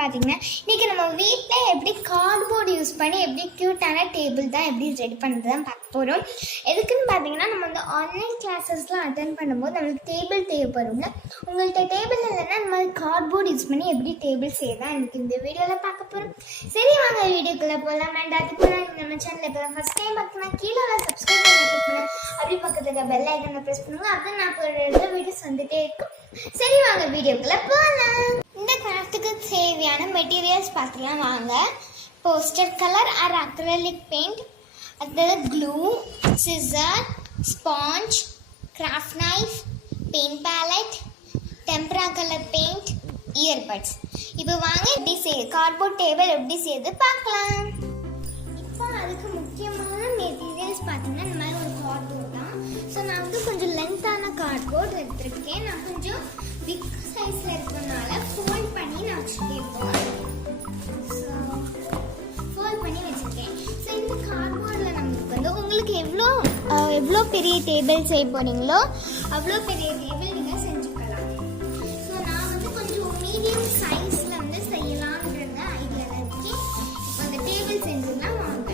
பார்த்தீங்கன்னா இன்றைக்கி நம்ம வீட்டில் எப்படி கார்ட்போர்டு யூஸ் பண்ணி எப்படி க்யூட்டான டேபிள் தான் எப்படி ரெடி பண்ணுறது தான் பார்க்க போகிறோம். எதுக்குன்னு பார்த்தீங்கன்னா நம்ம வந்து ஆன்லைன் கிளாஸஸ்லாம் அட்டென்ட் பண்ணும்போது நம்மளுக்கு டேபிள் தேவைப்படும்ல. உங்கள்கிட்ட டேபிள் இல்லைன்னா நம்ம கார்ட்போர்டு யூஸ் பண்ணி எப்படி டேபிள் செய்யலாம் எனக்கு இந்த வீடியோவில் பார்க்க போகிறோம். சரி வாங்க வீடியோக்குள்ளே போகலாம். அண்ட் அதுக்கு முன்னாடி நம்ம சேனலில் இப்போ ஃபஸ்ட் டைம் பார்த்தீங்கன்னா கீழே சப்ஸ்கிரைப் பண்ணி கிளிக் பண்ண அப்படி பக்கத்தில் பெல் ஐக்கனை ப்ரெஸ் பண்ணுங்க. அப்போ நான் போகிற வீடியோஸ் வந்துகிட்டே இருக்கும். சரி வாங்க வீடியோக்குள்ளே போகலாம். இந்த கிராஃப்ட்டுக்கு தேவையான மெட்டீரியல்ஸ் பார்த்துலாம் வாங்க. Poster colour or acrylic paint, அடுத்தது glue, scissor, sponge, craft knife, paint palette, tempera colour paint, earbuds. இப்போ வாங்க எப்படி கார்ட்போர்ட் டேபிள் எப்படி செய்யுது பார்க்கலாம். இப்போ அதுக்கு முக்கியமான மெட்டீரியல்ஸ் பார்த்தீங்கன்னா இந்த மாதிரி ஒரு கார்ட்போர்ட் தான். ஸோ நான் வந்து கொஞ்சம் லென்த்தான கார்ட்போர்ட் எடுத்துருக்கேன். நான் கொஞ்சம் பிக் சைஸில் இருக்கிறதுனால ஃபோல்ட் பண்ணி நான் வச்சுருக்கேன். ஸோ ஃபோல்ட் பண்ணி வச்சுருக்கேன். ஸோ இந்த கார்ட்போர்டில் நமக்கு வந்து உங்களுக்கு எவ்வளோ பெரிய டேபிள் செய்ய போகிறீங்களோ அவ்வளோ பெரிய டேபிள் நீங்கள் செஞ்சுக்கலாம். ஸோ நான் வந்து கொஞ்சம் மீடியம் சைஸில் வந்து செய்யலான்றது ஐடியாவில் இருக்கேன். இப்போ அந்த டேபிள் செஞ்சுலாம் வாங்க.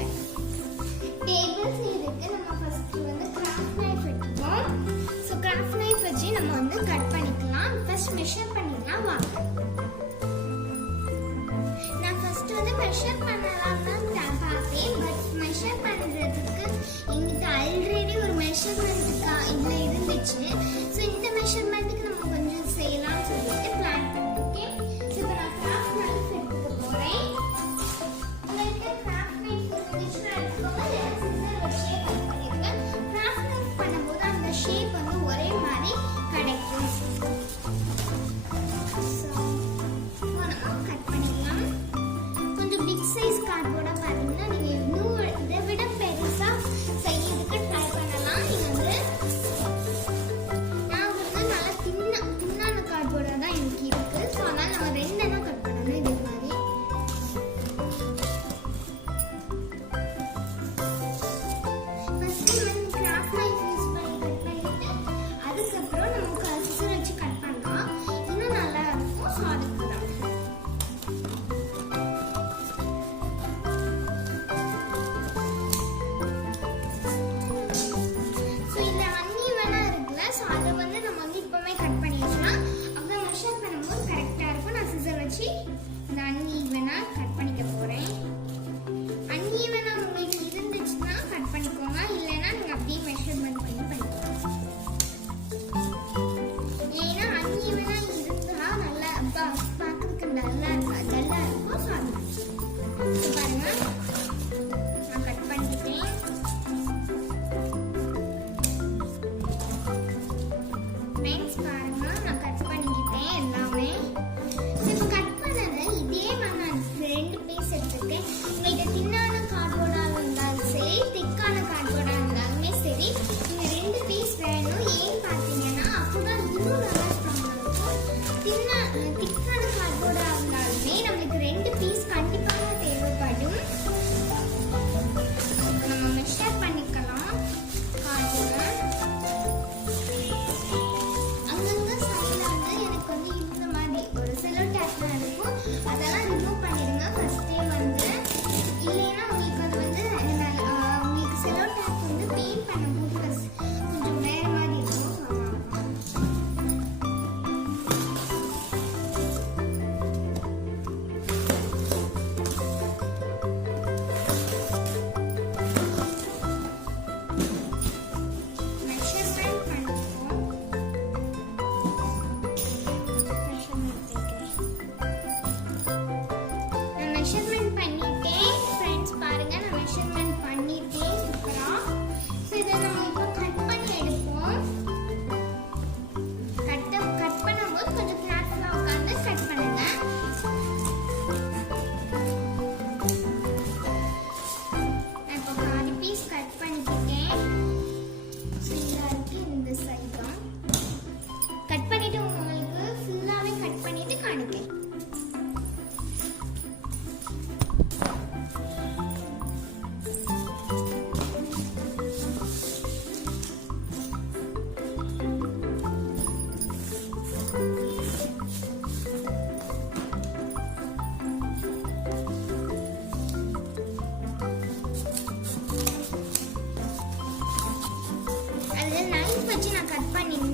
டேபிள் செய்யறதுக்கு நம்ம ஃபர்ஸ்ட் வந்து கிராஃப்ட் நைஃப் எடுத்துப்போம். ஸோ கிராஃப்ட் நைஃப் வச்சு நம்ம வந்து கட் பண்ணிக்கலாம். ஃபர்ஸ்ட் மெஷர் பண்ணிடலாம் வாங்க. நான் ஃபர்ஸ்ட் வந்து மெஷர் பண்ணலாம் தான் பார்த்தேன். பட் மெஷர் பண்ணுறதுக்கு எங்கிட்ட ஆல்ரெடி ஒரு மெஷர்மெண்ட்டுக்கா இதில் இருந்துச்சு. ஸோ இந்த மெஷர்மெண்ட்டுக்கு நம்ம கொஞ்சம் செய்யலாம்னு சொல்லிட்டு பிளான் பண்ணியிருக்கேன். ஸோ இப்போ நான் கிராஃப்ட் நைஃப் எடுத்துக்க போகிறேன். உங்கள்கிட்ட கிராஃப்ட் நைஃப் இருந்துச்சுன்னா எடுத்துக்கோங்க. சிசர் வச்சே கட் பண்ணியிருக்கேன். கிராஃப்ட் நைஃப் பண்ணும்போது அந்த ஷேப் வந்து ஒரே மாதிரி கிடைக்கும். ஸோ நம்ம கட் பண்ணிக்கலாம். கொஞ்சம் பிக் சைஸ் கார்ட்போர்டாக பார்த்தீங்கன்னா நீங்கள் இன்னும் இதை விட பெருசாக செய்யறதுக்கு ட்ரை பண்ணலாம். நீங்கள் வந்து நான் வந்து நல்லா தின்னான கார்ட்போர்டாக தான் எனக்கு இருக்குது. ஸோ அதனால் நம்ம ரெண்டெண்ணம் கட் பண்ணணும். இதே மாதிரி ஃபர்ஸ்ட் வந்து கிராஃப்ட் நைஃப் யூஸ் பண்ணி கட் பண்ணிட்டு அதுக்கப்புறம் நமக்கு சிசர் வச்சு கட் பண்ணலாம். இன்னும் நல்லா இருக்கும். ஸோ அதுக்கு தான்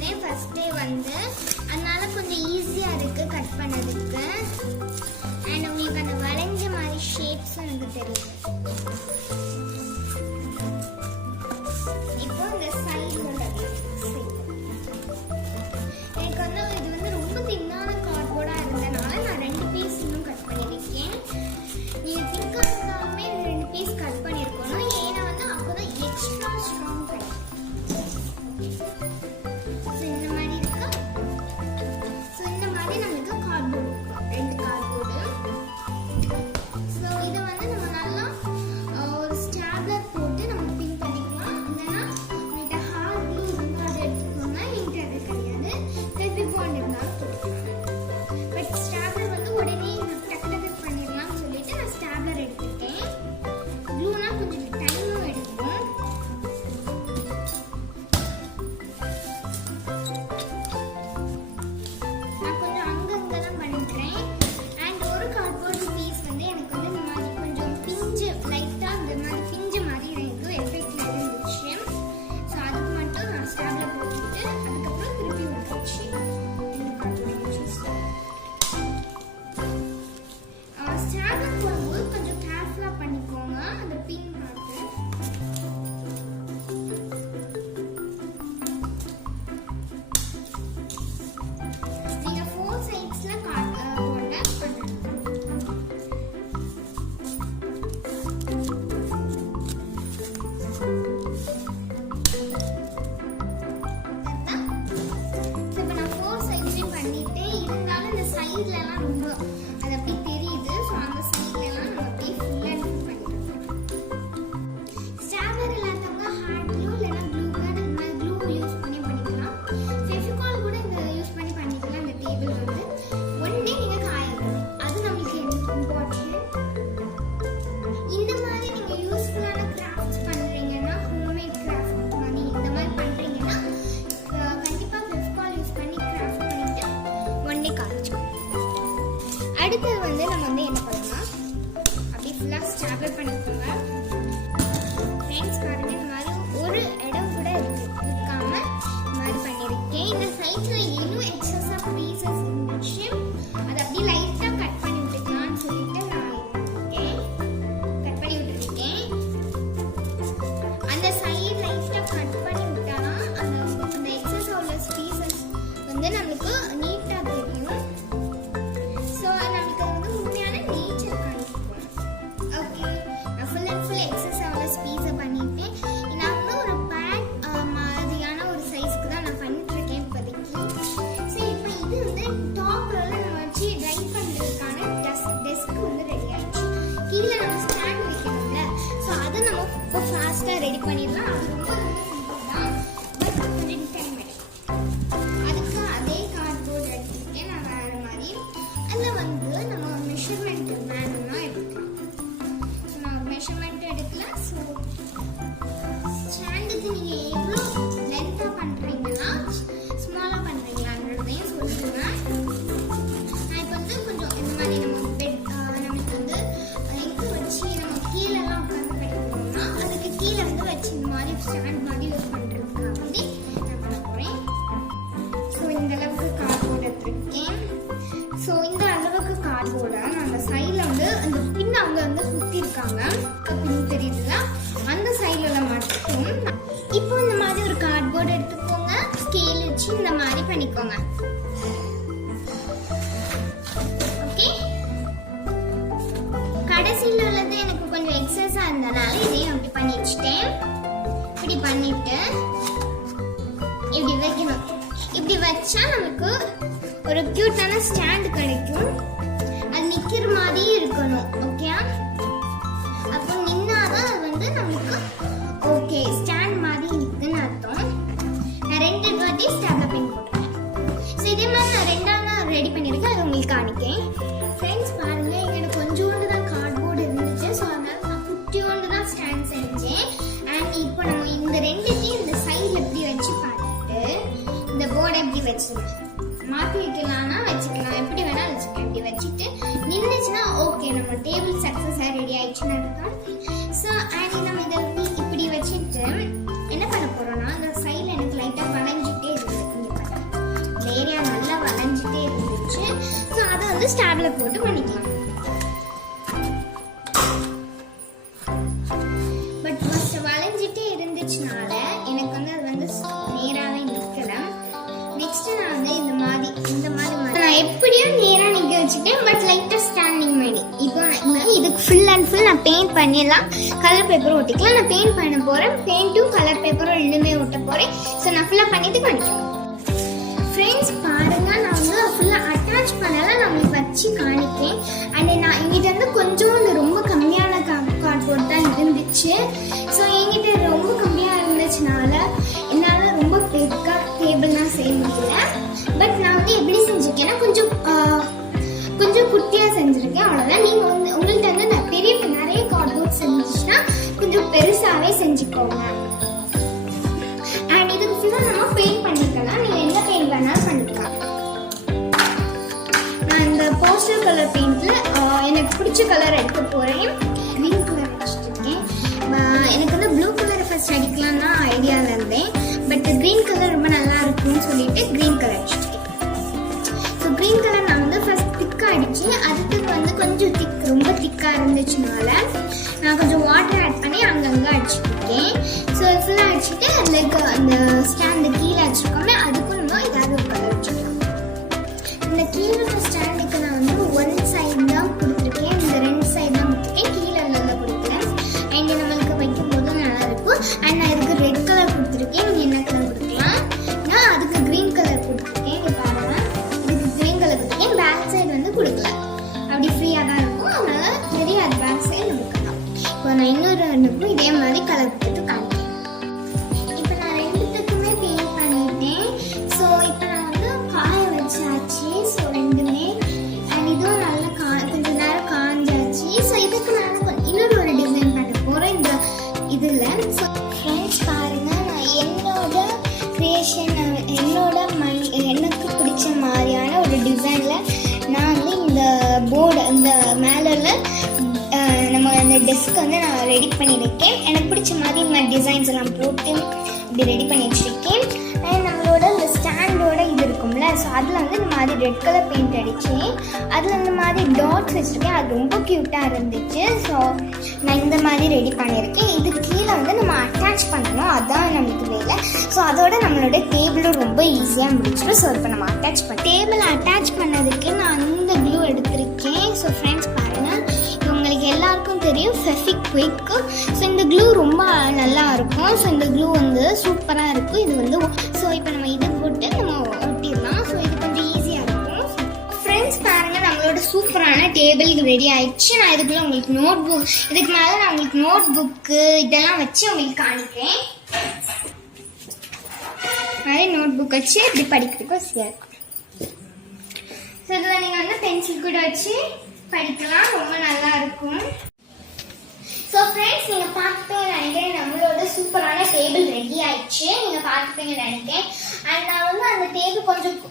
பண்ணேன் ஃபர்ஸ்ட் டே வந்து, அதனால கொஞ்சம் ஈஸியாக இருக்குது கட் பண்ணதுக்கு. அண்ட் உங்களுக்கு அந்த வளைஞ்ச மாதிரி ஷேப்ஸும் எனக்கு தெரியும். இப்போ இந்த சைடில் எனக்கு வந்து இது வந்து ரொம்ப தின்னான கார்ட்போர்டாக இருந்தனால நான் 2 பீஸ் இன்னும் கட் பண்ணியிருக்கேன். நீங்கள் திக்காக இருந்தாலுமே 2 பீஸ் கட் பண்ணியிருக்கணும், ஏன்னா வந்து அப்போ தான் எக்ஸ்ட்ரா ஸ்ட்ராங் கிடைக்கும். ஸோ இந்த மாதிரி இருக்கா. ஸோ இந்த மாதிரி நம்மளுக்கு கார்ட்போர்டு இருக்கும், 2 கார்ட்போர்டு. ஸோ இதை வந்து நம்ம நல்லா ஒரு ஸ்டாப்லர் போட்டு நம்ம பின் பண்ணிக்கலாம். இல்லைன்னா உங்கள்கிட்ட ஹார்ட் க்ளூ இருந்தால் அதை எடுத்துக்கோங்க, என்கிட்ட அது கிடையாது. ஃபெவிபாண்ட் இருந்தாலும் போட்டுக்கலாம். பட் ஸ்டாப்லர் வந்து உடனே டக்கு டக்கு பண்ணிடலாம்னு சொல்லிட்டு நான் ஸ்டாப்லர் எடுத்துட்டேன். க்ளூனா கொஞ்சம் டைமும் எடுக்கும். நான் கொஞ்சம் அங்கங்கே தான் பண்ணிக்கிறேன். அண்ட் ஒரு கார்ட்போர்ட் பீஸ் வந்து எனக்கு வந்து இந்த மாதிரி கொஞ்சம் பிஞ்சு லைட்டாக இந்த மாதிரி பிஞ்சு மாதிரி எனக்கு எஃபெக்டில் இருந்துச்சு. ஸோ அதுக்கு மட்டும் நான் ஸ்டாப்லர் போட்டுட்டு அதுக்கப்புறம் திருப்பி விட்டுருச்சு. இந்த கார்ட்போர்ட் ஸ்டாப்லர் போடும்போது கொஞ்சம் கேர்ஃபுல்லாக பண்ணிக்கோங்க, அந்த பின் பார்த்து. நீங்க 4 சைட்ஸ்ல போட பண்ணணும். இப்போ நான் 4 சைட்ஸ்லயும் பண்ணிட்டேன். இருந்தாலும் இந்த சைட்ல எல்லாம் ரொம்ப அது அப்படி தெரியுது. ஸோ அந்த சைட்ல எல்லாம் நம்ம அப்படியே ஃபுல் அண்ட் ஃபுல் பண்ணிக்கலாம். ஸ்டாப்லர் இல்லாதவங்க ஹார்ட் க்ளூ இல்லைன்னா க்ளூ கன் இந்த மாதிரி க்ளூ யூஸ் பண்ணி பண்ணிக்கலாம். ஃபெவிகால் கூட இந்த யூஸ் பண்ணி பண்ணிக்கலாம். இந்த டேபிள் வந்து ஒன் டே நீங்கள் காய வைக்கணும், அது நம்மளுக்கு இம்பார்ட்டன்ட். இந்த மாதிரி நீங்கள் யூஸ்ஃபுல்லான கிராஃப்ட்ஸ் பண்ணுறீங்கன்னா, ஹோம்மேட் கிராஃப்ட் மணி இந்த மாதிரி பண்ணுறீங்கன்னா கண்டிப்பாக ஃபெவிகால் யூஸ் பண்ணி கிராஃப்ட் பண்ணிட்டு ஒன் டே காய வச்சுக்கோங்க. அடுத்தது வந்து நம்ம வந்து என்ன பண்ணலாம், அப்படியே ஃபுல்லாக ஸ்டாப்லர் பண்ணிக்கோங்க. ஃப்ரெண்ட்ஸ் பாருங்க, இந்த மாதிரி ஒரு இடம் கூட இருக்காம இந்த மாதிரி பண்ணியிருக்கேன். இந்த சைட்ஸில் இன்னும் எக்ஸஸாக பீசஸ் இருந்துச்சு, அதை அப்படியே லைட்டாக கட் பண்ணி விட்டுக்கலாம்னு சொல்லிட்டு நான் கட் பண்ணி விட்டுருக்கேன். அந்த சைடு லைட்டாக கட் பண்ணி விட்டானா அந்த எக்ஸஸாக உள்ள பீசஸ் வந்து நம்மளுக்கு நீட்டாக தெரியும். ஸோ நம்மளுக்கு வந்து உண்மையான நேச்சர் காணிக்கும். ஓகே, நான் ஃபுல் அண்ட் ஃபுல் எக்ஸஸ் அவ்வளோ ஸ்பீஸை பண்ணிட்டேன். நான் வந்து ஒரு பேட் மாதிரியான ஒரு சைஸ்க்கு தான் நான் பண்ணிட்டுருக்கேன் இப்போதைக்கு. ஸோ இப்போ இது வந்து டாப்பில் நம்ம வச்சு ட்ரை பண்ணுறதுக்கான டெஸ்க் வந்து ரெடி ஆயிடுச்சு. கீழே நம்ம ஸ்டாண்ட் வைக்கணும்ல, ஸோ அதை நம்ம இப்போ ஃபாஸ்ட்டாக ரெடி பண்ணிடலாம். அது ரொம்ப சிம்பிள் தான், பட் கொஞ்சம் டைம் எடுக்கும். அதுக்கு அதே கார்ட்போர்ட் எடுத்துருக்கேன் நான் வேறு மாதிரி. அதில் வந்து நம்ம மெஷர்மெண்ட் வேணும்னா எடுக்கலாம். ஸோ நான் மெஷர்மெண்ட் எடுக்கலாம். ஸோ ஸ்டாண்டுக்கு நீங்கள் எவ்வளோ லென்த்தாக பண்ணுறீங்களா ஸ்மாலாக பண்ணுறீங்களான்றதையும் சொல்லுங்க. நான் இப்போ வந்து கொஞ்சம் இந்த மாதிரி நம்ம பெட் நம்மளுக்கு வந்து எங்கே வச்சு நம்ம கீழெல்லாம் உட்காந்து படிக்கணும்னா அதுக்கு கீழே வந்து வச்சு இந்த மாதிரி ஸ்டாண்ட் மாதிரி யூஸ் பண்ணுறதுக்காக வந்து நான் பண்ண போகிறேன். ஸோ இந்த அளவுக்கு கார்ட்போர்ட் எடுத்துருக்கேன். ஸோ இந்த அளவுக்கு கார்ட்போர்டை நான் அந்த சைடில் வந்து அந்த பின் அவங்க வந்து குத்திருக்காங்க, பின் தெரியுதுல, அந்த சைடில் மட்டும் இப்போ இந்த மாதிரி ஒரு கார்ட்போர்டு எடுத்துக்கோங்க. ஸ்கேல் வச்சு இந்த மாதிரி பண்ணிக்கோங்க. ஓகே, கடைசியில் உள்ளது எனக்கு கொஞ்சம் எக்ஸஸாக இருந்தனால இதையும் அப்படி பண்ணி வச்சுட்டேன். இப்படி பண்ணிட்டு இப்படி வைக்கணும். இப்படி வச்சா நமக்கு ஒரு கியூட்டான ஸ்டாண்ட் கிடைக்கும். அது நிற்கிற மாதிரி இருக்கணும். ஓகே, அப்போ நின்னாதான் அது வந்து நமக்கு ஓகே ஸ்டாண்ட் மாதிரி நிற்குன்னு அர்த்தம். நான் 2 வாட்டி ஸ்டாப்லர் பின் போட்டுருக்கேன். ஸோ இதே மாதிரி நான் 2ஆக ரெடி பண்ணியிருக்கேன், அது உங்களுக்கு காணிக்கேன். ஃப்ரெண்ட்ஸ் பாருங்க, எனக்கு கொஞ்சோண்டு தான் கார்ட்போர்டு இருந்துச்சு. ஸோ அதனால நான் குட்டியோண்டு தான் ஸ்டாண்ட் செஞ்சேன். அண்ட் இப்போ நம்ம இந்த 2த்தையும் இந்த சைடில் எப்படி வச்சு பார்த்துட்டு இந்த போர்டை எப்படி வச்சுருக்கேன் மாற்றி வைக்கலாம்னா வச்சுக்கலாம், எப்படி வேணால் வச்சுக்கலாம். இப்படி வச்சுட்டு நின்றுச்சுன்னா ஓகே, நம்ம டேபிள் சக்ஸஸாக ரெடி ஆயிடுச்சுன்னு அர்த்தம். ஸோ அண்ட் நம்ம இதை இப்படி வச்சுட்டு என்ன பண்ண போகிறோம்னா, அந்த சைடில் எனக்கு லைட்டாக வளைஞ்சிட்டே இருக்குது. கலர் போட்டு பண்ணிக்கலாம். பட் ஃபர்ஸ்ட் வளைஞ்சிட்டே இருந்துச்சுனால எனக்கு வந்து அது வந்து நேராகவே நிற்கல. நெக்ஸ்ட் நான் வந்து இந்த மாதிரி நான் எப்படியும் நேராக நிற்க வச்சுட்டேன். பட் லைட்டாக ஸ்டாண்டிங் மாதிரி இப்போ இதுக்கு ஃபுல் அண்ட் ஃபுல் நான் பெயிண்ட் பண்ணிடலாம். கலர் பேப்பர் ஒட்டிக்கலாம். நான் பெயிண்ட் பண்ண போகிறேன். பெயிண்ட்டும் கலர் பேப்பரும் ரெண்டுமே ஒட்ட போகிறேன். ஸோ நான் ஃபுல்லாக பண்ணிட்டு காணிக்கிறேன். ஃப்ரெண்ட்ஸ் பாருங்க, நான் வந்து ஃபுல்லாக அட்டாச் பண்ணலாம். நான் உங்களுக்கு வச்சு காணிப்பேன். அண்ட் நான் எங்கிட்ட வந்து கொஞ்சம் ரொம்ப கம்மியான கார்ட்போர்ட் தான் இருந்துச்சு. ஸோ எங்கிட்ட ரொம்ப கம்மியாக இருந்துச்சுனால என்னால் ரொம்ப பெருக்காக டேபிள்லாம் செய்ய முடியல. பட் நான் வந்து எப்படி செஞ்சுருக்கேன்னா கொஞ்சம் குட்டியாக செஞ்சுருக்கேன், அவ்வளோதான். நீங்கள் வந்து உங்கள்கிட்ட வந்து நிறைய கார்ட்போர்ட் செஞ்சுச்சுன்னா கொஞ்சம் பெருசாகவே செஞ்சுக்கோங்க. அண்ட் இதுக்கு ஃபுல்லாக நம்ம பெயிண்ட் பண்ணிக்கலாம். நீங்கள் என்ன பெயிண்ட் வேணாலும் பண்ணிக்கலாம். நான் இந்த போஸ்டர் கலர் பெயிண்ட்ல எனக்கு பிடிச்ச கலர் எடுக்க போகிறேன். க்ரீன் கலர் அடிச்சிருக்கேன். எனக்கு வந்து ப்ளூ கலரை ஃபர்ஸ்ட் அடிக்கலாம்னா ஐடியாவில் இருந்தேன். பட் க்ரீன் கலர் ரொம்ப நல்லா இருக்கும்னு சொல்லிட்டு க்ரீன் கலர் அடிச்சிருக்கேன். ஸோ க்ரீன் கலர் நான் வந்து ஃபர்ஸ்ட் திக்காக அடித்தேன். அதுக்கு வந்து கொஞ்சம் ரொம்ப திக்காக இருந்துச்சுனால நான் கொஞ்சம் வாட்டர் ஆட் பண்ணி அங்கங்கே அடிச்சுருக்கேன். ஸோ ஃபுல்லாக அடிச்சுட்டு லைக் அந்த ஸ்டாண்டு கீழே வச்சுருக்கோம்ல, அதுக்கும் நம்ம ஏதாவது ஒரு கலர் வச்சுக்கலாம். இந்த கீழே இருக்க ஸ்டாண்டுக்கு நான் வந்து ஒன் சைடு தான் கொடுத்துருக்கேன். இந்த 2 சைடு தான் கொடுத்துருக்கேன். கீழே நல்லா கொடுக்குறேன். அண்ட் நம்மளுக்கு வைக்கும் போது நல்லா இருக்கும். அண்ட் நான் இதுக்கு ரெட் கலர் கொடுத்துருக்கேன். நீங்கள் என்ன கலர் கொடுக்கலாம்? நான் அதுக்கு க்ரீன் கலர் கொடுத்துருக்கேன். இங்கே பாருங்க, இதுக்கு க்ரீன் கலர் கொடுத்துருக்கேன். பேக் சைடு வந்து கொடுக்கல, அப்படி ஃப்ரீயாக தான் இருக்கும். அதனால நிறைய அது பேக் சைடு கொடுக்கலாம். இப்போ நான் இன்னொரு ரெண்டுக்கும் இதே மாதிரி கலர் கொடுத்து காமிக்கிறேன். இப்போ நான் ரெண்டுத்துக்குமே பெயிண்ட் பண்ணிட்டேன். ஸோ இப்போ நான் வந்து காய வச்சாச்சு. ஸோ ரெண்டுமே அண்ட் இதுவும் நல்லா கொஞ்சம் நேரம் காஞ்சாச்சு. ஸோ இதுக்கு நான் இன்னொரு ஒரு டிசைன் பண்ண போகிறேன் இந்த இதில். ஸோ ஃப்ரெண்ட்ஸ் பாருங்கள், நான் என்னோட க்ரியேஷன் எனக்கு பிடிச்ச மாதிரியான ஒரு டிசைனில் நான் வந்து இந்த போர்டு இந்த மேலே நம்ம அந்த டெஸ்க் வந்து நான் ரெடி பண்ணியிருக்கேன். எனக்கு பிடிச்ச மாதிரி இந்த டிசைன்ஸ் எல்லாம் போட்டு இப்படி ரெடி பண்ணி வச்சுருக்கேன். அண்ட் நம்மளோட இந்த ஸ்டாண்டோட இது இருக்கும்ல, ஸோ அதில் வந்து இந்த மாதிரி ரெட் கலர் பெயிண்ட் அடித்தேன். அதில் இந்த மாதிரி டாட்ஸ் வச்சுருக்கேன். அது ரொம்ப க்யூட்டாக இருந்துச்சு. ஸோ நான் இந்த மாதிரி ரெடி பண்ணியிருக்கேன். இது கீழே வந்து நம்ம அட்டாச் பண்ணணும், அதுதான் நம்மளுக்கு வேலை. ஸோ அதோட நம்மளோட டேபிளும் ரொம்ப ஈஸியாக முடிச்சிடும். ஸோ இப்போ நம்ம டேபிள் அட்டாச் பண்ணதுக்கு நான் இந்த க்ளூ எடுத்திருக்கேன். ஸோ ஃப்ரெண்ட்ஸ் பாருங்கள், உங்களுக்கு எல்லாருக்கும் தெரியும் ஃபெவிக்விக். ஸோ இந்த க்ளூ ரொம்ப நல்லா இருக்கும். ஸோ இந்த க்ளூ வந்து சூப்பராக இருக்கும். இது வந்து ஸோ இப்போ நம்ம இதை போட்டு நம்ம ஒட்டிடலாம். ஸோ இது கொஞ்சம் ஈஸியாக இருக்கும். ஃப்ரெண்ட்ஸ் பாருங்கள், நம்மளோட சூப்பரான டேபிள் ரெடி ஆயிடுச்சு. நான் இதுக்குள்ள உங்களுக்கு இதுக்கு மேலே நான் உங்களுக்கு நோட் புக்கு இதெல்லாம் வச்சு உங்களுக்கு காணிக்கிறேன். நிறைய நோட் புக் வச்சு இப்படி படிக்கிறதுக்கு வசதியாக இருக்கும். ஸோ இதில் நீங்கள் வந்து பென்சில் கூட வச்சு படிக்கலாம், ரொம்ப நல்லா இருக்கும். ஸோ ஃப்ரெண்ட்ஸ், நீங்கள் பார்த்துப்பீங்க நினைக்கிறேன், நம்மளோட சூப்பரான டேபிள் ரெடி ஆயிடுச்சு. நீங்கள் பார்த்துப்பீங்க நினைக்கிறேன். அண்ட் நான் வந்து அந்த டேபிள்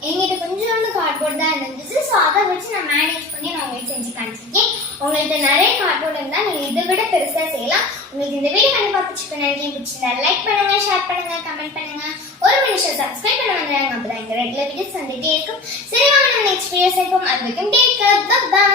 எங்கிட்ட கொஞ்சோண்டு கார்ட்போர்ட் தான் இருந்துச்சு. ஸோ அதை வச்சு நான் மேனேஜ் பண்ணி நான் உங்களுக்கு செஞ்சு காமிச்சிருக்கேன். உங்கள்கிட்ட நிறைய கார்ட்போர்ட் இருந்தால் நீங்கள் இதை விட பெருசாக செய்யலாம். உங்களுக்கு இந்த வீடியோ கண்டிப்பாக பிடிச்சிருந்தா லைக் பண்ணுங்க, ஷேர் பண்ணுங்க, கமெண்ட் பண்ணுங்க. ஒரு நிமிஷம் சப்ஸ்கிரைப் பண்ண வந்துடுறாங்க. அப்போ தான் எங்கள் ரெகுலர் வீடியோஸ் வந்துகிட்டே இருக்கும். சரி வாங்க, நம்ம நெக்ஸ்ட் வீடியோஸ் இருக்கும். அது வரைக்கும் டேக் கேர், பை.